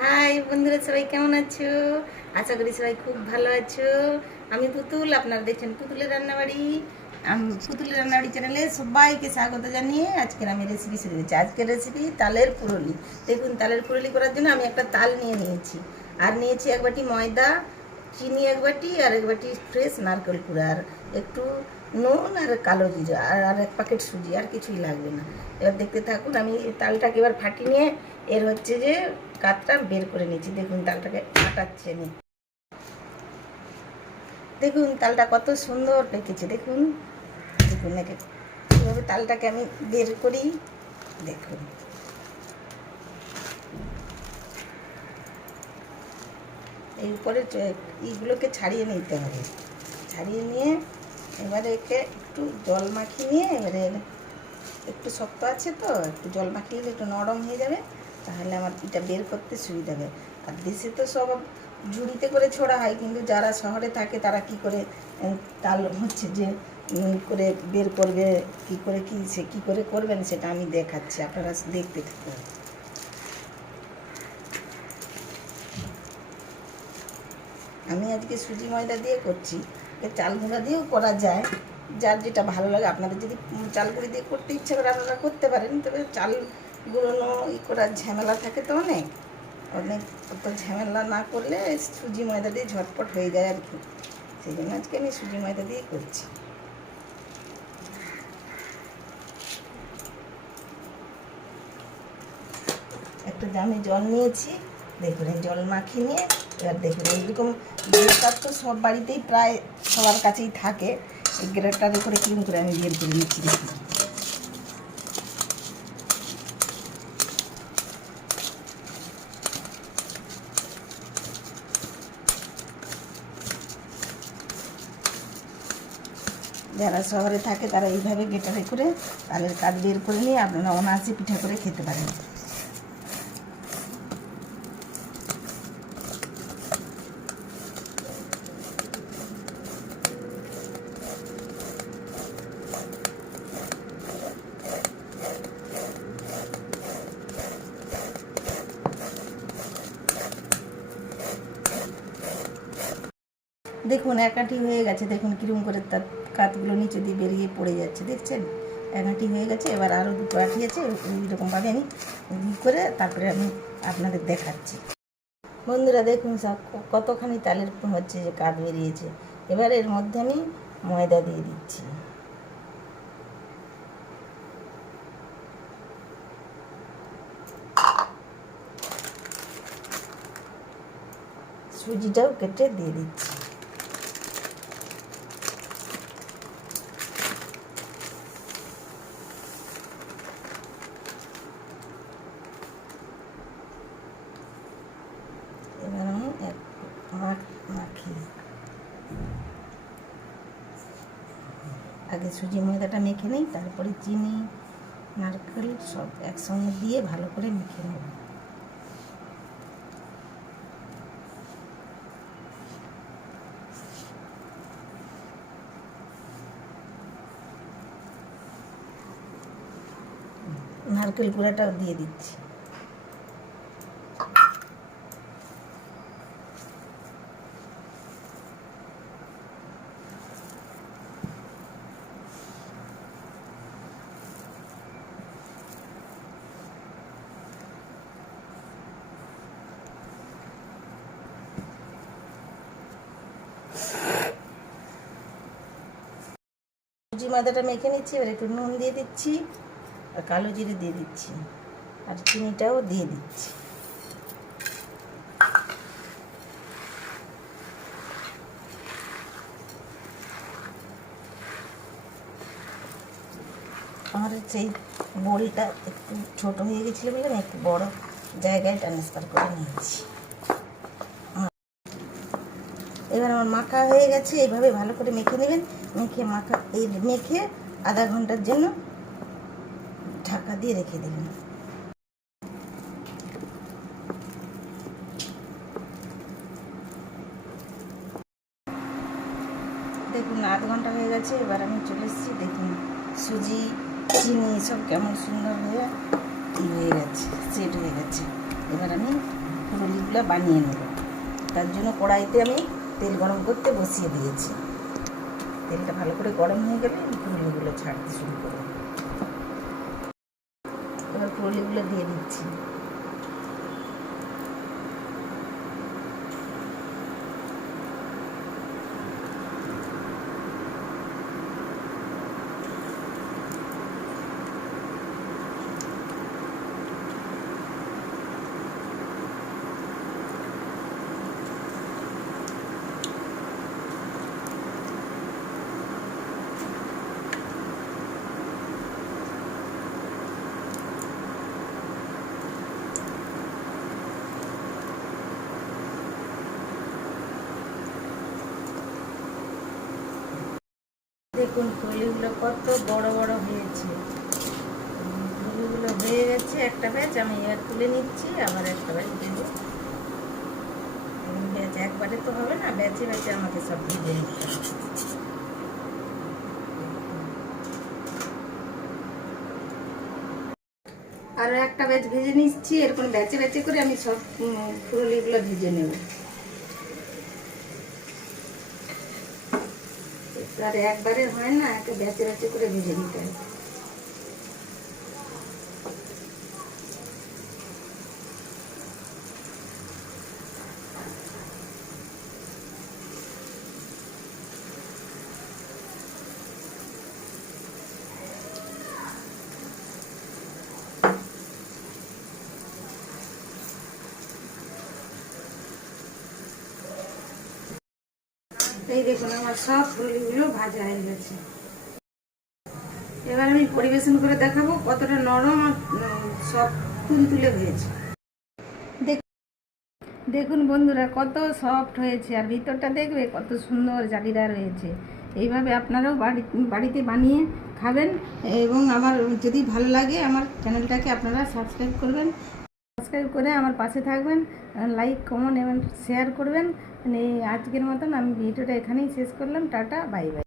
High বন্ধুরা, সবাই কেমন আছো? আশা করি সবাই খুব ভালো আছো। আমি পুতুল, আপনারা দেখছেন পুতুলের রান্নাবাড়ি। আমি, পুতুলের রান্নাবাড়ি চ্যানেলে সবাইকে স্বাগত জানিয়ে আজকের আমি রেসিপি শুরু করছি। আজকের রেসিপি তালের পুরলি। দেখুন, তালের পুরলি করার জন্য আমি একটা তাল নিয়ে নিয়েছি। আর নিয়েছি এক বাটি ময়দা, চিনি এক বাটি, আর এক বাটি ফ্রেশ নারকেল কুড়া, আর একটু নুন আর কালো জিরা, আর আর এক প্যাকেট সুজি, আর কিছুই লাগবে না। এবার দেখতে থাকুন, আমি তালটাকে এবার ফাটিয়ে নিয়ে এর হচ্ছে যে কাতটা বের করে নিয়েছি। দেখুন, তালটাকে ফাটাচ্ছি আমি দেখুন, তালটা কত সুন্দর পেকেছে। দেখুন দেখুন একে কীভাবে তালটাকে আমি বের করি। দেখুন। এই উপরে চ- ইগুলোকে ছাড়িয়ে নিতে হবে। ছাড়িয়ে নিয়ে এবারে একে একটু জল মাখিয়ে নিয়ে, এবারে একটু শক্ত আছে তো, একটু জল মাখিয়ে একটু নরম হয়ে যাবে। তাহলে আমার এটা বের করতে সুবিধা হবে। আর দেশে তো সব ঝুড়িতে করে ছোড়া হয়, কিন্তু যারা শহরে থাকে তারা কি করে তাল হচ্ছে যে করে বের করবে, কি করে, কি সে কী করে করবেন সেটা আমি দেখাচ্ছি, আপনারা দেখতে থাকুন। আমি আজকে সুজি ময়দা দিয়ে করছি চাল দিয়েও করা যায়, যার যেটা ভালো লাগে, আপনাদের যদি চাল দিয়ে করতে ইচ্ছে করে আপনারা করতে পারেন, তবে চাল গুঁড়োনো ই করার ঝামেলা থাকে তো অনেক। অনেক অত ঝামেলা না করলে সুজি ময়দা দিয়ে ঝটপট হয়ে যায় আর কি। সেই জন্য আজকে আমি সুজি ময়দা দিয়েই করছি। একটু দামি জল নিয়েছি, দেখুন জল মাখিয়ে নিয়ে, এবার দেখুন এইরকম গ্রেটার তো সব বাড়িতেই প্রায় সবার কাছেই থাকে। এই গ্রেটারে করে ক্লিন করে আমি বের করে নিচ্ছি দেখুন। যারা শহরে থাকে তারা এইভাবে গেটারে করে তালের কাঠ বের করে নিয়ে আপনারা অনায়াসে পিঠা করে খেতে পারেন। দেখুন, একাঠি হয়ে গেছে। দেখুন, কিরম করে তার কাতগুলো নিচে দিয়ে বেরিয়ে পড়ে যাচ্ছে, দেখছেন? একাঠি হয়ে গেছে, এবার আরও দুটো আঠি আছে এইরকমভাবে আমি ই করে তারপরে আমি আপনাদের দেখাচ্ছি। বন্ধুরা, দেখুন সব, কতখানি তালের হচ্ছে যে কাঠ বেরিয়েছে। এবার এর মধ্যে আমি ময়দা দিয়ে দিচ্ছি। সুজিটাও কেটে দিয়ে দিচ্ছি এবার আমি এক মাখ মাখি আগে সুজি ময়দাটা মেখে নিই, তারপরে চিনি, নারকেল সব একসঙ্গে দিয়ে ভালো করে মেখে নেব। নারকেল গুঁড়াটাও দিয়ে দিচ্ছি। সুজি মাদাটা মেখে নিচ্ছি, এবার একটু নুন দিয়ে দিচ্ছি আর কালো জিরে দিয়ে দিচ্ছি। আর চিনিটাও দিয়ে দিচ্ছি। আমার সেই বড়িটা একটু ছোট হয়ে গেছিল বলে আমি একটু বড় জায়গায় ট্রান্সফার করে নিয়েছি। এবার আমার মাখা হয়ে গেছে, এইভাবে ভালো করে মেখে নেবেন। মেখে মাখা, এই মেখে আধা ঘণ্টার জন্য ঢাকা দিয়ে রেখে দেবেন দেখুন, আধ ঘণ্টা হয়ে গেছে, এবার আমি চলে এসেছি। দেখুন, সুজি, চিনি, সব কেমন সুন্দর হয়ে হয়ে গেছে সেট হয়ে গেছে। এবার আমি ফুলগুলো বানিয়ে নেব। তার জন্য কড়াইতে আমি তেল গরম করতে বসিয়ে দিয়েছি। তেলটা ভালো করে গরম হয়ে গেলে ফুলগুলো ছাড়তে শুরু করব। এবার ফুলগুলো দিয়ে দিচ্ছি। দেখুন ফুলগুলো কত বড় বড় হয়েছে। ফুলগুলো হয়ে গেছে, একটা ব্যাচ আমি এবার তুলে নিচ্ছি, আবার একটা ব্যাচ দেবো। ব্যাচ একবারে তো হবে না, ব্যাচে ব্যাচে আমাকে সব ভেজে নিতে আরও একটা ব্যাচ ভেজে নিচ্ছি, এরকম ব্যাচে ব্যাচে করে আমি সব ফুলগুলো ভেজে নেব। আর একবারে হয় না একটা ব্যাচে ব্যাচে করে ভেজে নিতে হবে এই দেখুন, আমার সব ফুলগুলো ভাজা হয়ে গেছে। এবার আমি পরিবেশন করে দেখাবো কতটা নরম আর সব তুলতুলে হয়েছে। দেখ- দেখুন বন্ধুরা, কত সফট হয়েছে, আর ভিতরটা দেখবে কত সুন্দর জালিদার হয়েছে। এইভাবে আপনারাও বাড়ি, বাড়িতে বানিয়ে খাবেন, এবং আমার যদি ভালো লাগে, আমার চ্যানেলটাকে আপনারা সাবস্ক্রাইব করবেন সাবস্ক্রাইব করে আমার পাশে থাকবেন লাইক কমেন্ট এবং শেয়ার করবেন। মানে আজকের মতন আমি ভিডিওটা এখানেই শেষ করলাম। Tata bye bye